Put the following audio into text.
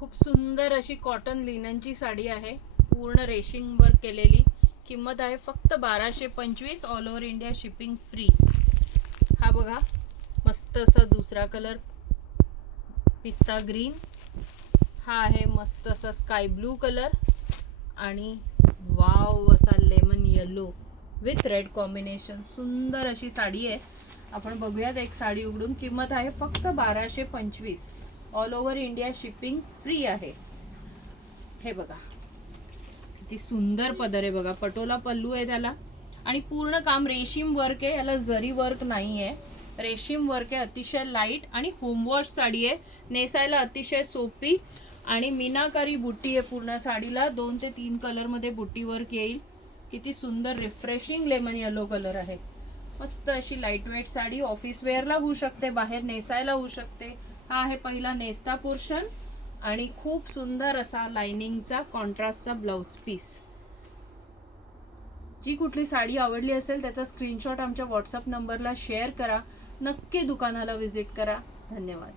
खूप सुंदर अशी कॉटन लिननची साडी आहे, पूर्ण रेशिंग वर्क केलेली. किंमत आहे फक्त 1225, all over India shipping free. हा बघा मस्त असा दुसरा कलर पिस्ता ग्रीन, हा आहे मस्त असा स्काय ब्लू कलर आणि वाव असा lemon yellow with red combination. सुंदर अशी साडी आहे. आपण बघूयात एक साडी उघडून. किंमत आहे फक्त 1225, all over India shipping free आहे. हे बघा किती सुंदर पदर आहे बघा, पटोला पल्लू आहे त्याला आणि पूर्ण काम रेशीम वर्क आहे. याला जरी वर्क नाही आहे, रेशीम वर्क आहे. अतिशय लाईट आणि होमवॉश साडी आहे, नेसायला अतिशय सोपी आणि मीनाकारी बुट्टी आहे पूर्ण साडीला. 2 ते 3 कलर मध्ये बुट्टी वर्क येईल. किती सुंदर रिफ्रेशिंग लेमन येलो कलर आहे. मस्त अशी लाईट वेट साडी, ऑफिस वेअरला होऊ शकते, बाहेर नेसायला होऊ शकते. हा आहे पहिला नेस्ता पोर्शन आणि खूप सुंदर असा लाइनिंगचा कॉन्ट्रास्टचा ब्लाउज पीस. जी कुठली साडी आवडली असेल त्याचा स्क्रीनशॉट आमच्या व्हॉट्सअप नंबरला शेअर करा. नक्की दुकानाला व्हिजिट करा. धन्यवाद.